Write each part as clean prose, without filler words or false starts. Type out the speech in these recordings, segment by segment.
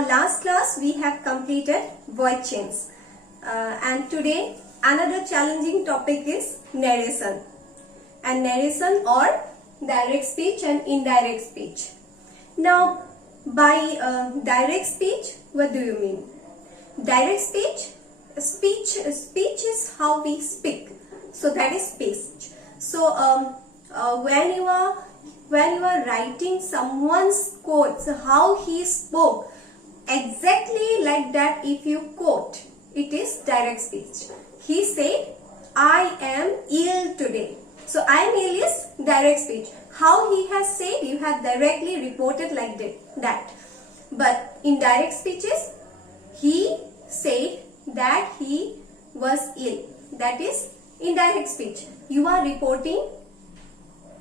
our last class we have completed void chains, and today another challenging topic is narration, and narration or direct speech and indirect speech. Now by direct speech, what do you mean? Direct speech is how we speak, so that is speech. So when you are writing someone's quotes, how he spoke, exactly like that, if you quote, it is direct speech. He said, I am ill today. So I am ill is direct speech. How he has said, you have directly reported like that. But indirect speeches, he said that he was ill. That is indirect speech. You are reporting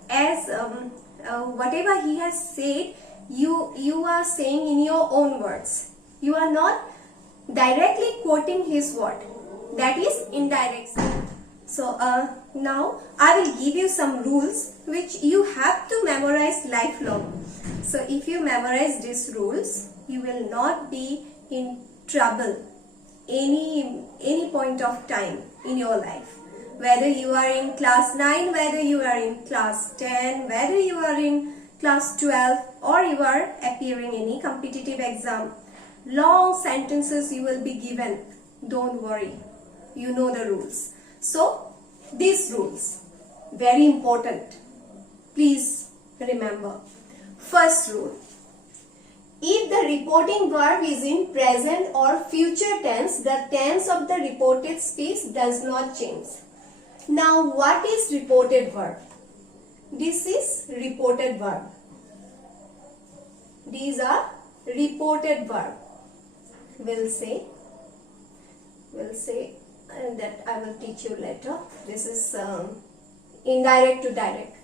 as whatever he has said, you are saying in your own words. You are not directly quoting his word. That is indirect speech. So now I will give you some rules which you have to memorize lifelong. So if you memorize these rules, you will not be in trouble any point of time in your life. Whether you are in class 9, whether you are in class 10, whether you are in class 12, or you are appearing in any competitive exam, long sentences you will be given. Don't worry, you know the rules. So these rules, very important, please remember. First rule, if the reporting verb is in present or future tense, the tense of the reported speech does not change. Now what is reported verb? This is reported verb. These are reported verb. We'll say that I will teach you later. This is indirect to direct.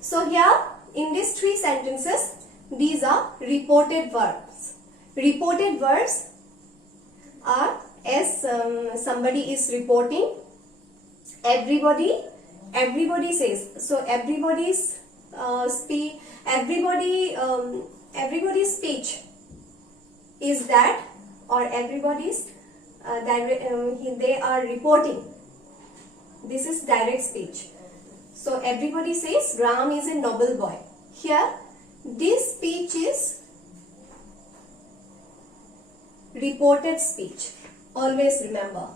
So here in these three sentences, these are reported verbs. Reported verbs are as somebody is reporting, everybody says. So everybody's speech is that, or everybody's they are reporting. This is direct speech. So everybody says Ram is a noble boy. Here this speech is reported speech. Always remember,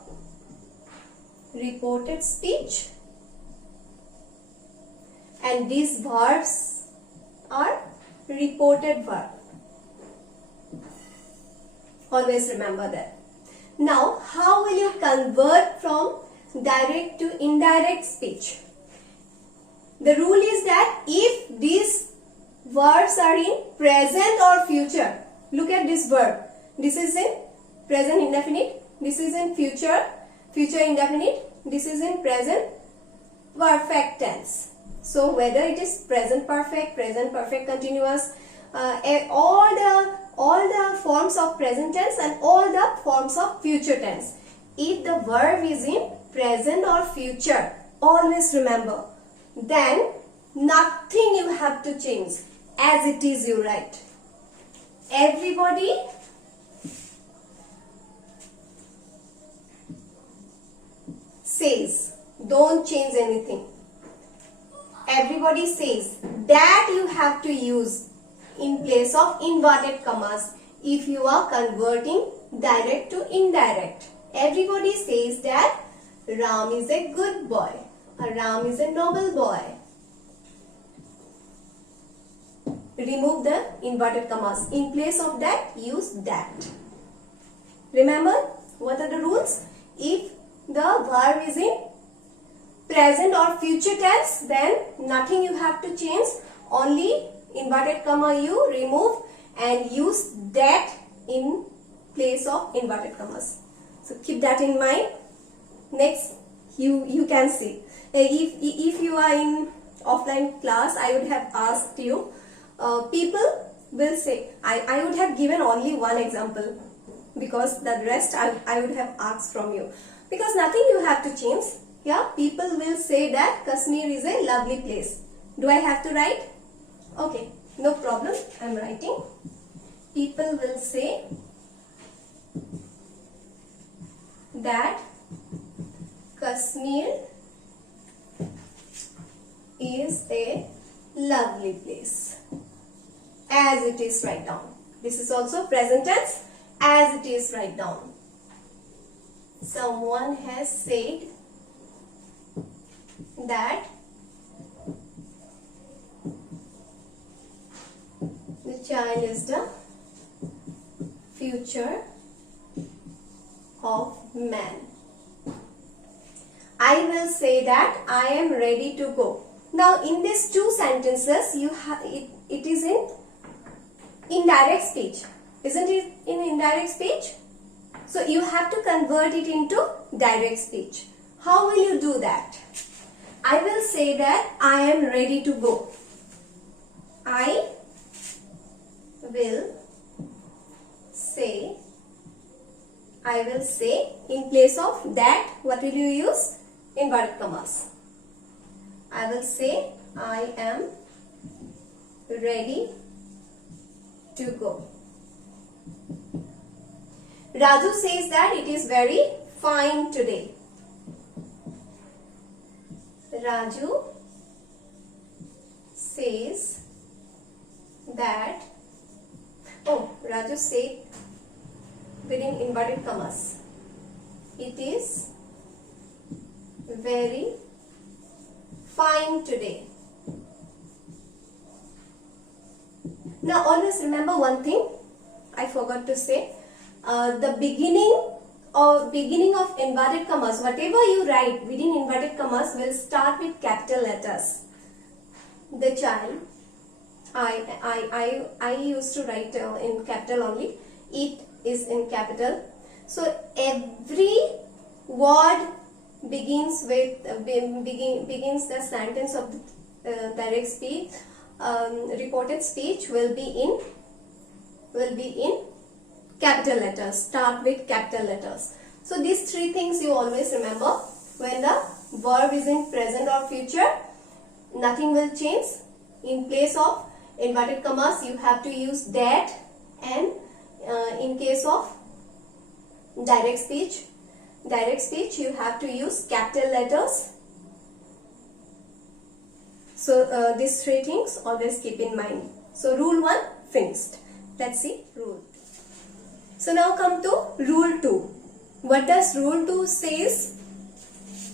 reported speech, and these verbs are reported verb. Always remember that. Now, how will you convert from direct to indirect speech? The rule is that if these verbs are in present or future, look at this verb. This is in present indefinite. This is in future indefinite. This is in present perfect tense. So whether it is present perfect continuous, all the forms of present tense and all the forms of future tense. If the verb is in present or future, always remember, then nothing you have to change. As it is you write. Everybody says, don't change anything. Everybody says, that you have to use in place of inverted commas if you are converting direct to indirect. Everybody says that Ram is a good boy, or Ram is a noble boy. Remove the inverted commas. In place of that, use that. Remember, what are the rules? If the verb is in present or future tense, then nothing you have to change. Only inverted comma you remove and use that in place of inverted commas. So keep that in mind. Next, you can see. If you are in offline class, I would have asked you, people will say, I would have given only one example, because the rest I would have asked from you, because nothing you have to change. Yeah, people will say that Kashmir is a lovely place. Do I have to write? Okay, no problem, I am writing. People will say that Kashmir is a lovely place. As it is, write down. This is also present tense. As it is, write down. Someone has said that the child is the future of man. I will say that I am ready to go. Now in these two sentences, it is in indirect speech. Isn't it in indirect speech? So you have to convert it into direct speech. How will you do that? I will say that I am ready to go. I will say in place of that, what will you use? Inverted commas. I will say I am ready to go. Raju says that it is very fine today. Raju says that, Raju said within inverted commas, it is very fine today. Now always remember one thing I forgot to say. The beginning of inverted commas, whatever you write within inverted commas will start with capital letters. The child, I used to write in capital only. It is in capital. So every word begins with begins the sentence of the direct speech. Reported speech will be in capital letters. Start with capital letters. So these three things you always remember. When the verb is in present or future, nothing will change. In place of inverted commas, you have to use that, and in case of direct speech, you have to use capital letters. So these three things always keep in mind. So rule 1 finished. Let's see rule. So now come to rule 2. What does rule 2 says?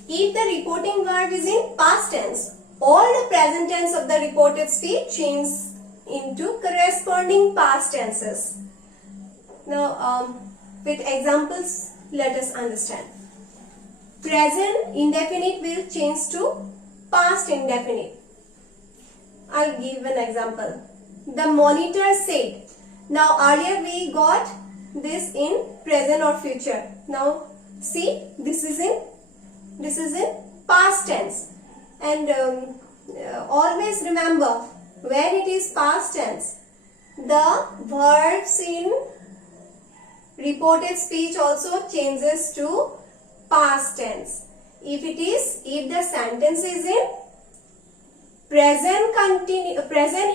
If the reporting verb is in past tense, all the present tense of the reported speech changes into corresponding past tenses. Now with examples, let us understand. Present indefinite will change to past indefinite. I'll give an example. The monitor said. Now earlier we got this in present or future. Now see, this is in past tense. And always remember, when it is past tense, the verbs in reported speech also changes to past tense. If the sentence is in present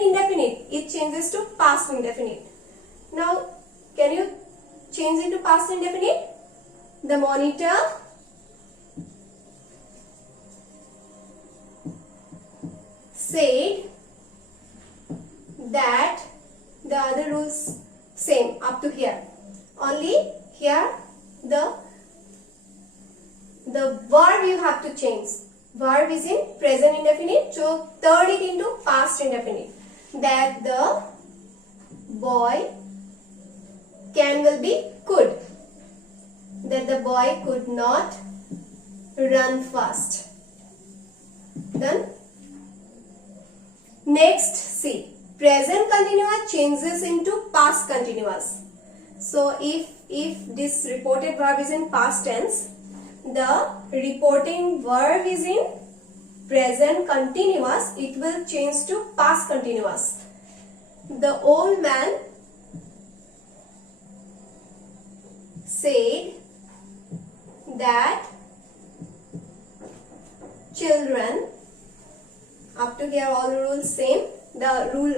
indefinite, it changes to past indefinite. Now, can you change into past indefinite? The monitor said that. The other rules same up to here. Only here the verb you have to change. Verb is in present indefinite, so turn it into past indefinite. That the boy will be could. That the boy could not run fast. Done. Next, see, present continuous changes into past continuous. So if this reported verb is in past tense, the reporting verb is in present continuous, it will change to past continuous. The old man said that children, up to here all rules same, the rule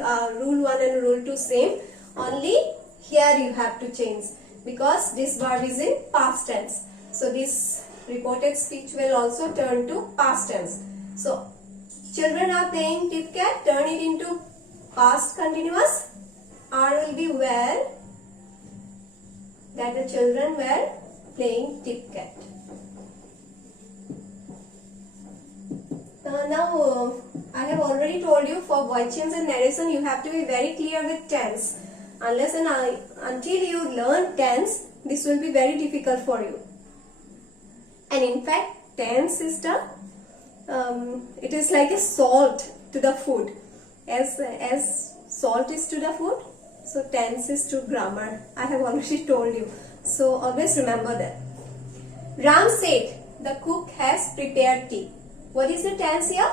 1 and rule 2 same, only here you have to change because this verb is in past tense. So this reported speech will also turn to past tense. So children are playing tip cat, turn it into past continuous. Are will be where that the children were playing tip cat. Now I have already told you for voice change and narration you have to be very clear with tense. Unless and until you learn tense, this will be very difficult for you. And in fact, tense is it is like a salt to the food. As salt is to the food, so tense is to grammar. I have already told you. So always remember that. Ram said, the cook has prepared tea. What is the tense here?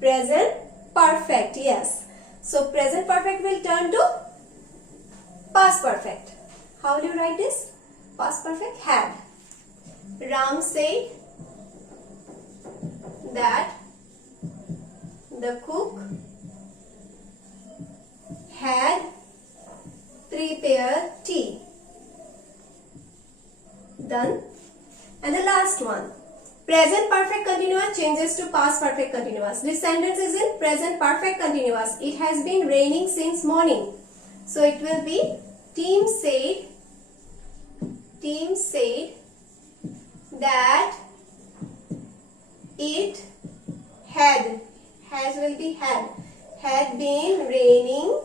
Present perfect, yes. So present perfect will turn to past perfect. How will you write this? Past perfect, had. Ram said that the cook had prepared tea. Done. And the last one. Present perfect continuous changes to past perfect continuous. This sentence is in present perfect continuous. It has been raining since morning. So it will be team said that it had will be had been raining.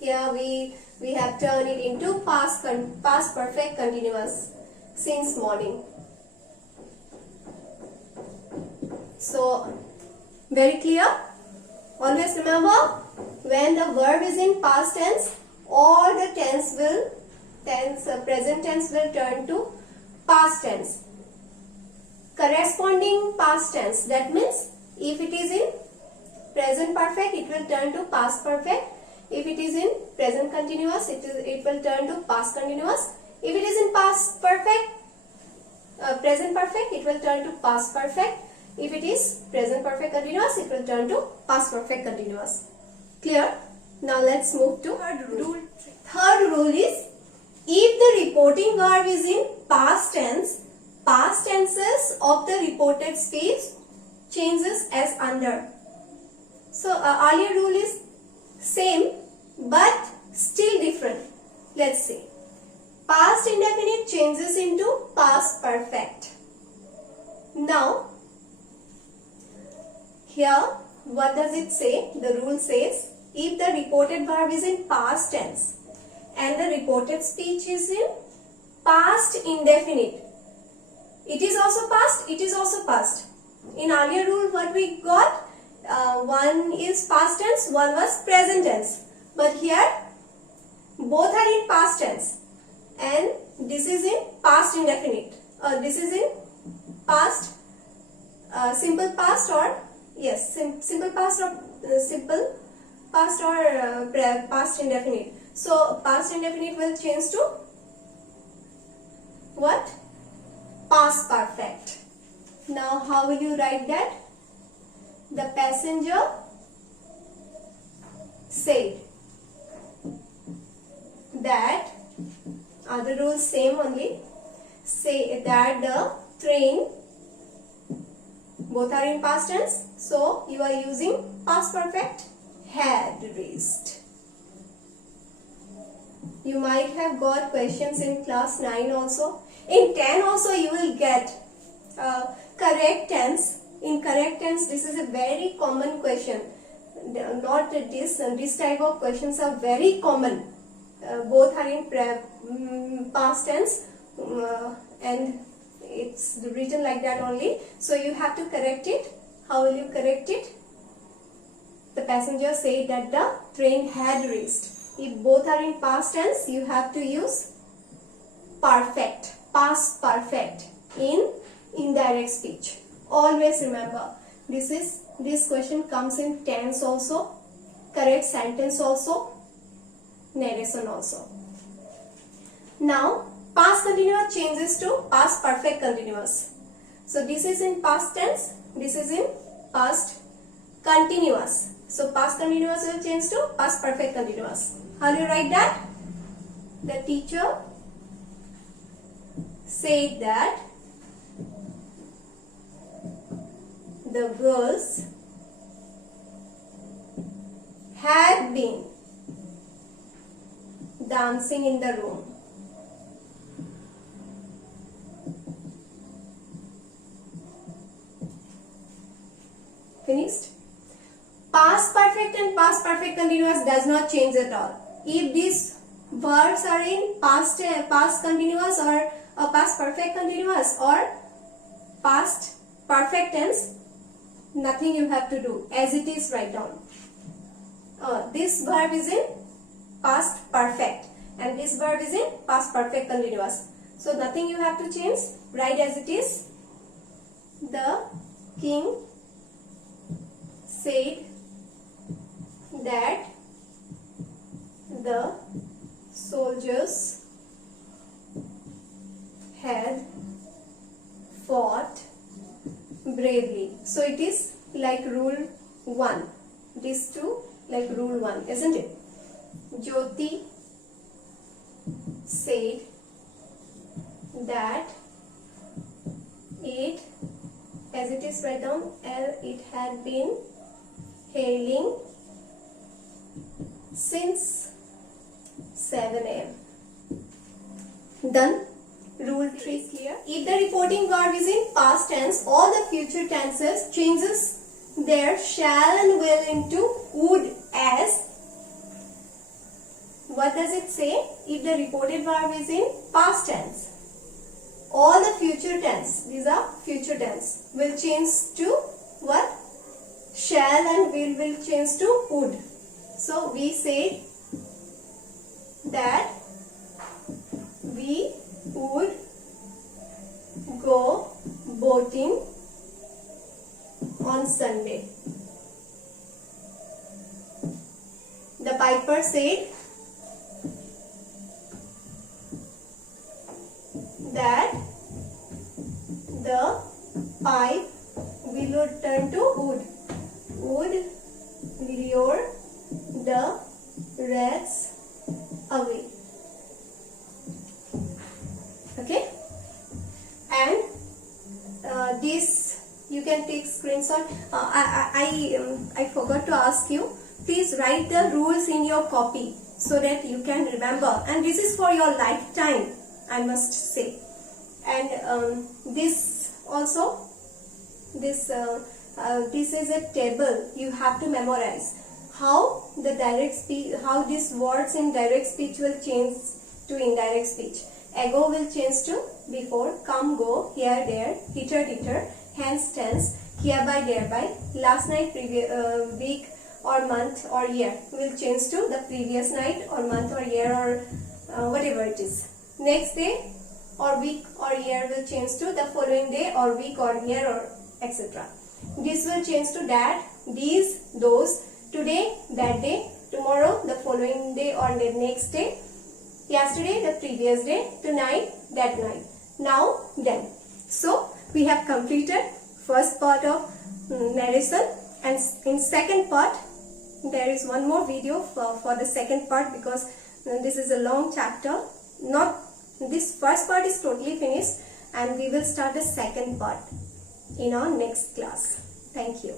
Here we have turned it into past perfect continuous since morning. So very clear. Always remember, when the verb is in past tense, all the present tense will turn to past tense. Corresponding past tense, that means if it is in present perfect, it will turn to past perfect. If it is in present continuous, it will turn to past continuous. If it is in past perfect, present perfect, it will turn to past perfect. If it is present perfect continuous, it will turn to past perfect continuous. Clear? Now let's move to third rule. Third rule is, if the reporting verb is in past tense, past tenses of the reported speech changes as under. So earlier rule is same but still different. Let's see. Past indefinite changes into past perfect. Now here what does it say? The rule says, if the reported verb is in past tense and the reported speech is in past indefinite, it is also past, it is also past. In earlier rule what we got, one is past tense, one was present tense. But here both are in past tense and this is in past indefinite. This is in past, simple past or yes, simple past or past indefinite. So past indefinite will change to what? Past perfect. Now how will you write that? The passenger said that, other rules same only, say that the train, both are in past tense, so you are using past perfect, had reached. You might have got questions in class 9 also. In 10 also you will get correct tense. In correct tense, this is a very common question. Not this type of questions are very common. Both are in past tense and it's written like that only. So you have to correct it. How will you correct it? The passenger said that the train had reached. If both are in past tense, you have to use perfect, past perfect in indirect speech. Always remember, this question comes in tense also, correct sentence also, narration also. Now past continuous changes to past perfect continuous. So this is in past tense, this is in past continuous. So past continuous will change to past perfect continuous. How do you write that? The teacher said that the girls had been dancing in the room. Finished? Past perfect and past perfect continuous does not change at all. If these verbs are in past continuous or a past perfect continuous or past perfect tense, nothing you have to do, as it is right down. This verb is in past perfect and this verb is in past perfect continuous. So nothing you have to change, write as it is. The king said that the soldiers had fought bravely. So it is like rule 1. These two like rule 1, isn't it? Jyoti said that it, as it is right down, it had been hailing since 7 a.m. Done. Rule 3 clear. If the reporting verb is in past tense, all the future tenses changes their shall and will into would as. What does it say? If the reported verb is in past tense, all the future tense, these are future tense, will change to what? Shall and will change to would. So we say that we would go boating on Sunday. The piper said that the pipe will turn to wood. Would lure the rats away. Okay, and this you can take screenshot. I forgot to ask you, please write the rules in your copy so that you can remember, and this is for your lifetime, I must say. And this also, this is a table you have to memorize. How the direct speech, how these words in direct speech will change to indirect speech. Ago will change to before, come, go, here, there, hitter, titter, hence, tense, hereby, thereby, last night, week or month or year will change to the previous night or month or year or whatever it is. Next day or week or year will change to the following day or week or year or etc. This will change to that, these, those, today, that day, tomorrow, the following day or the next day, yesterday, the previous day, tonight, that night, now, then. So we have completed first part of narration, and in second part there is one more video for the second part, because this is a long chapter. Not this first part is totally finished, and we will start the second part in our next class. Thank you.